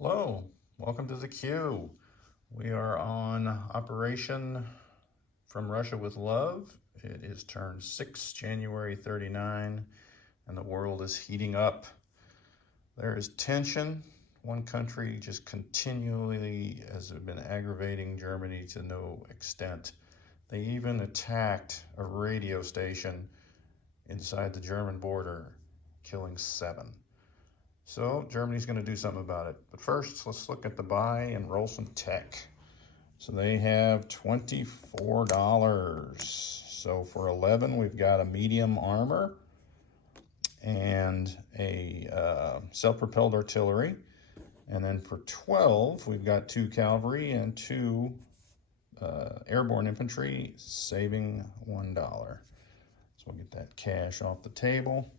Hello, welcome to the Q. We are on Operation from Russia with Love. It is turn 6, January 39, and the world is heating up. There is tension. One country just continually has been aggravating Germany to no extent. They even attacked a radio station inside the German border, killing 7. So Germany's going to do something about it. But first, let's look at the buy and roll some tech. So they have $24. So for 11, we've got a medium armor and a self-propelled artillery. And then for 12, we've got 2 cavalry and 2 airborne infantry, saving $1. So we'll get that cash off the table.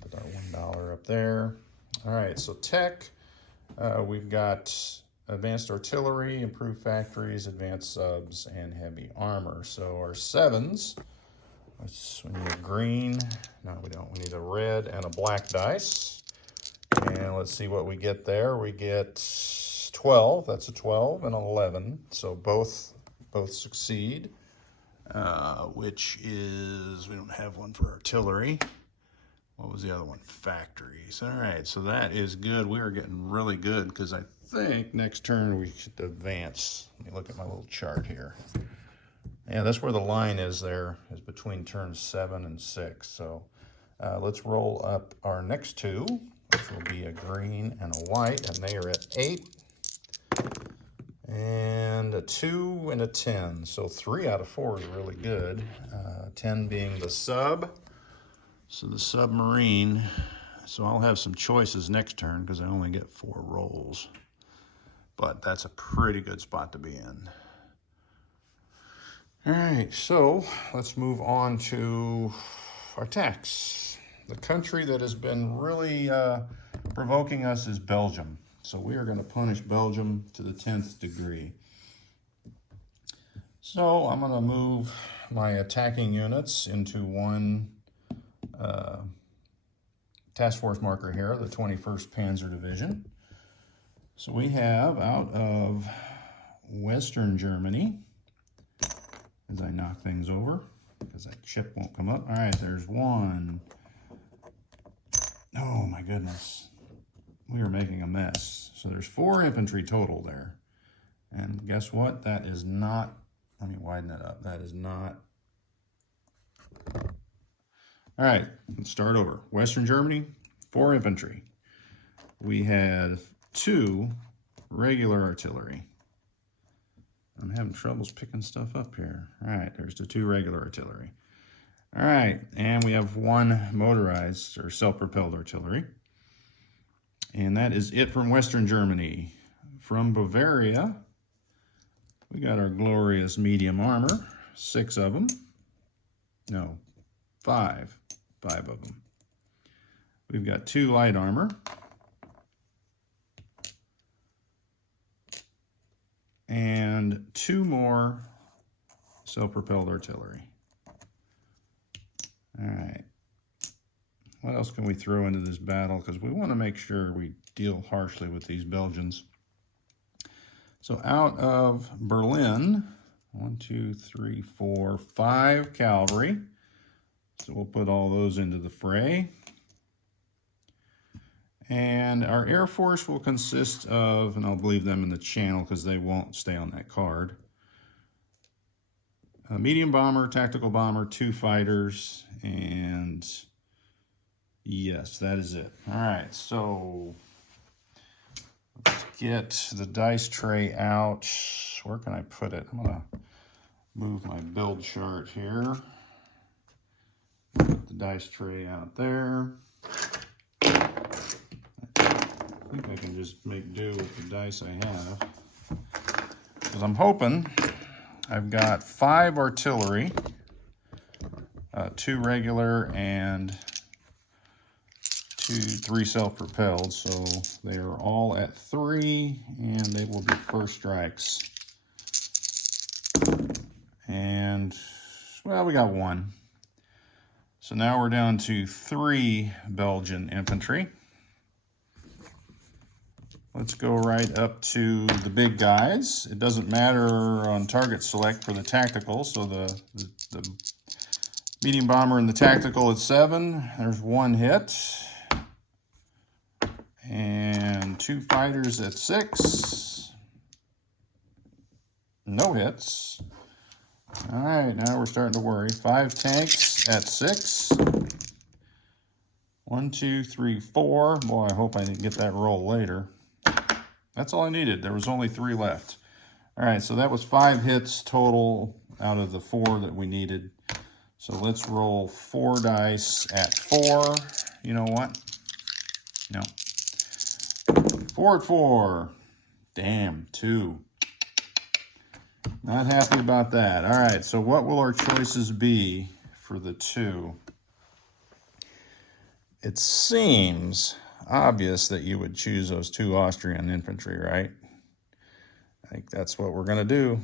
Put our $1 up there. All right, so tech, we've got advanced artillery, improved factories, advanced subs, and heavy armor. So our 7s, we need a green. No, we don't. We need a red and a black dice. And let's see what we get there. We get 12. That's a 12 and an 11. So both succeed, which is, we don't have one for artillery. What was the other one? Factories. All right, so that is good. We are getting really good because I think next turn we should advance. Let me look at my little chart here. Yeah, that's where the line is there, is between turns 7 and 6. So let's roll up our next 2, which will be a green and a white, and they are at 8. And a 2 and a 10. So 3 out of 4 is really good. 10 being the sub. So the submarine, so I'll have some choices next turn because I only get 4 rolls. But that's a pretty good spot to be in. All right, so let's move on to our tax. The country that has been really provoking us is Belgium. So we are going to punish Belgium to the 10th degree. So I'm going to move my attacking units into one task force marker here, the 21st Panzer Division. So we have out of Western Germany, as I knock things over, because that chip won't come up. All right, there's 1. Oh my goodness, we are making a mess. So there's 4 infantry total there. And guess what? That is not, let me widen that up. That is not. All right, let's start over. Western Germany, 4 infantry. We had 2 regular artillery. I'm having troubles picking stuff up here. All right, there's the 2 regular artillery. All right, and we have 1 motorized or self-propelled artillery. And that is it from Western Germany. From Bavaria, we got our glorious medium armor, 6 of them. No, 5 of them. We've got 2 light armor. And 2 more self-propelled artillery. All right. What else can we throw into this battle? Because we want to make sure we deal harshly with these Belgians. So out of Berlin, 1, 2, 3, 4, 5 cavalry. So we'll put all those into the fray. And our Air Force will consist of, and I'll leave them in the channel because they won't stay on that card, a medium bomber, tactical bomber, 2 fighters, and yes, that is it. All right, so let's get the dice tray out. Where can I put it? I'm gonna move my build chart here. Put the dice tray out there. I think I can just make do with the dice I have. Because I'm hoping I've got 5 artillery, 2 regular, and 3 self-propelled. So they are all at 3, and they will be first strikes. And, well, we got 1. So now we're down to 3 Belgian infantry. let's go right up to the big guys. It doesn't matter on target select for the tactical, so the medium bomber and the tactical at 7. There's 1 hit. And 2 fighters at 6. No hits. All right, now we're starting to worry. 5 tanks at 6. 1, 2, 3, 4. Boy, I hope I didn't get that roll later. That's all I needed. There was only 3 left. All right, so that was 5 hits total out of the 4 that we needed. So let's roll 4 dice at 4. You know what? No. 4 at 4. Damn, 2. Not happy about that. All right, so what will our choices be for the 2? It seems obvious that you would choose those 2 Austrian infantry, right? I think that's what we're going to do.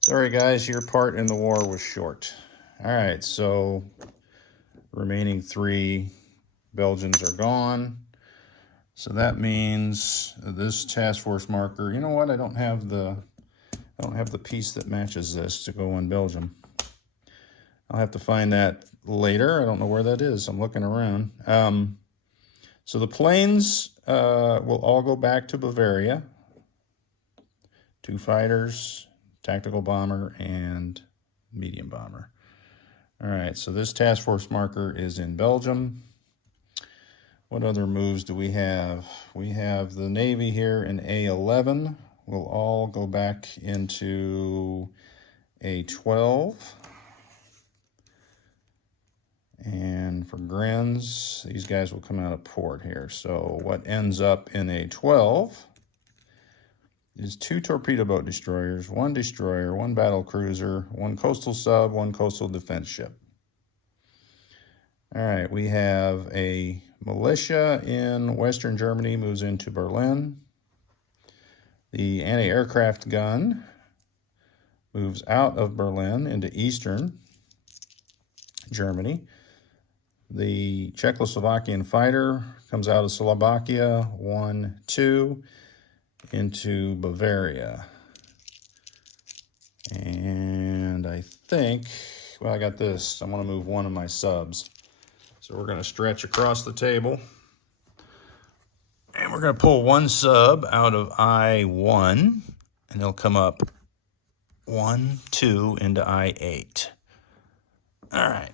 Sorry, guys, your part in the war was short. All right, so remaining 3 Belgians are gone. So that means this task force marker, you know what? I don't have the piece that matches this to go on Belgium. I'll have to find that later. I don't know where that is. I'm looking around. So the planes will all go back to Bavaria. 2 fighters, tactical bomber, and medium bomber. All right, so this task force marker is in Belgium. What other moves do we have? We have the Navy here in A11. We'll all go back into A12. And for Grins, these guys will come out of port here. So what ends up in A12 is 2 torpedo boat destroyers, 1 destroyer, 1 battle cruiser, 1 coastal sub, 1 coastal defense ship. All right, we have a militia in Western Germany moves into Berlin. The anti-aircraft gun moves out of Berlin into Eastern Germany. The Czechoslovakian fighter comes out of Slovakia, 1, 2, into Bavaria. And I think, well, I got this. I want to move 1 of my subs. So we're going to stretch across the table. And we're going to pull 1 sub out of I1. And they'll come up 1, 2 into I8. All right.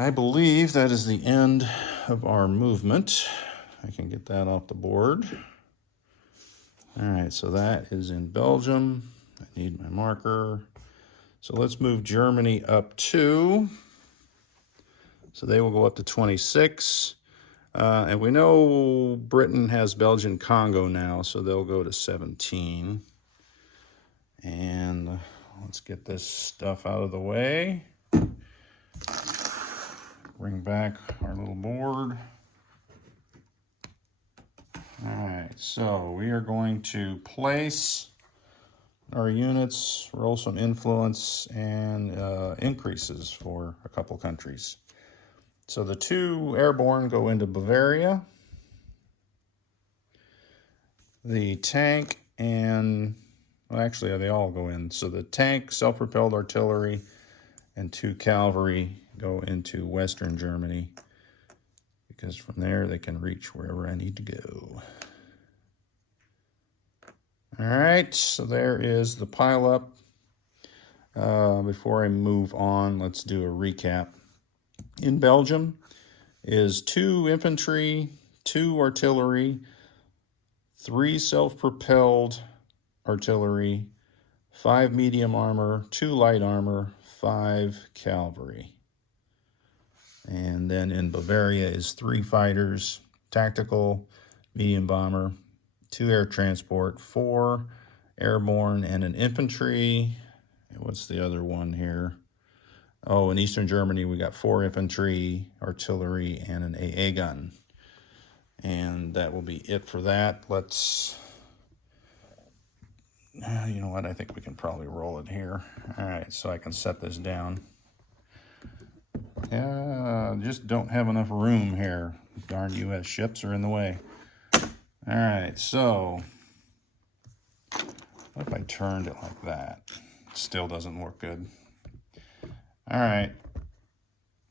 I believe that is the end of our movement. I can get that off the board. All right, so that is in Belgium. I need my marker. So let's move Germany up 2. So they will go up to 26. And we know Britain has Belgian Congo now, so they'll go to 17. And let's get this stuff out of the way. Bring back our little board. All right, so we are going to place our units, roll some influence, and increases for a couple countries. So the 2 airborne go into Bavaria. The tank and, well, actually, they all go in. So the tank, self-propelled artillery, and 2 cavalry go into Western Germany, because from there they can reach wherever I need to go. All right, so there is the pileup. Before I move on, let's do a recap. In Belgium is 2 infantry, 2 artillery, 3 self-propelled artillery, 5 medium armor, 2 light armor, 5 cavalry. And then in Bavaria is 3 fighters, tactical, medium bomber, 2 air transport, 4 airborne, and an infantry. What's the other one here? Oh, in Eastern Germany, we got 4 infantry, artillery, and an AA gun. And that will be it for that. Let's, you know what, I think we can probably roll it here. All right, so I can set this down. Just don't have enough room here. Darn U.S. ships are in the way. All right, so what if I turned it like that? It still doesn't look good. All right.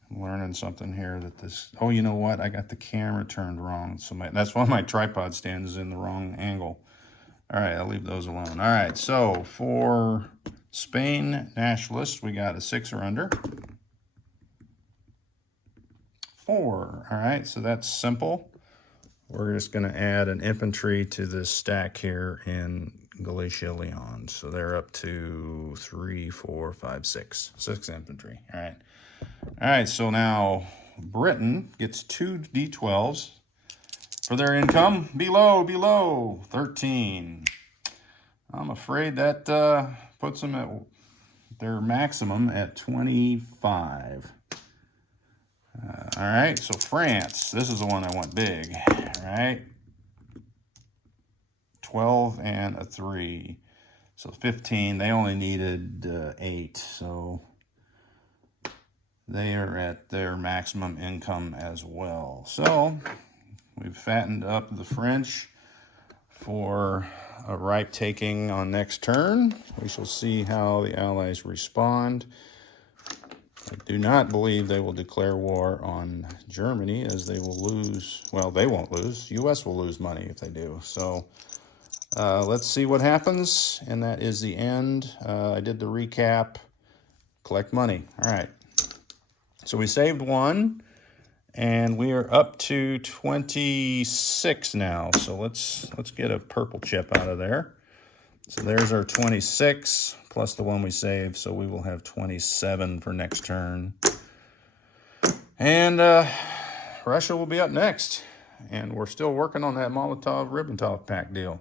I'm learning something here that this, oh, you know what? I got the camera turned wrong. So that's why my tripod stand is in the wrong angle. All right, I'll leave those alone. All right, so for Spain nationalist, we got a 6 or under. 4. All right, so that's simple. We're just going to add an infantry to this stack here in Galicia, Leon. So they're up to 3, 4, 5, 6. 6 infantry. All right. All right, so now Britain gets 2 D12s for their income. Below, 13. I'm afraid that puts them at their maximum at 25. All right, so France, this is the one I want big, all right? 12 and a 3, so 15. They only needed 8, so they are at their maximum income as well. So we've fattened up the French for a ripe taking on next turn. We shall see how the Allies respond. I do not believe they will declare war on Germany, as they will lose. Well, they won't lose. U.S. will lose money if they do. So let's see what happens. And that is the end. I did the recap. Collect money. All right. So we saved 1. And we are up to 26 now. So let's get a purple chip out of there. So there's our 26 plus the one we saved. So we will have 27 for next turn. And Russia will be up next. And we're still working on that Molotov-Ribbentrop pact deal.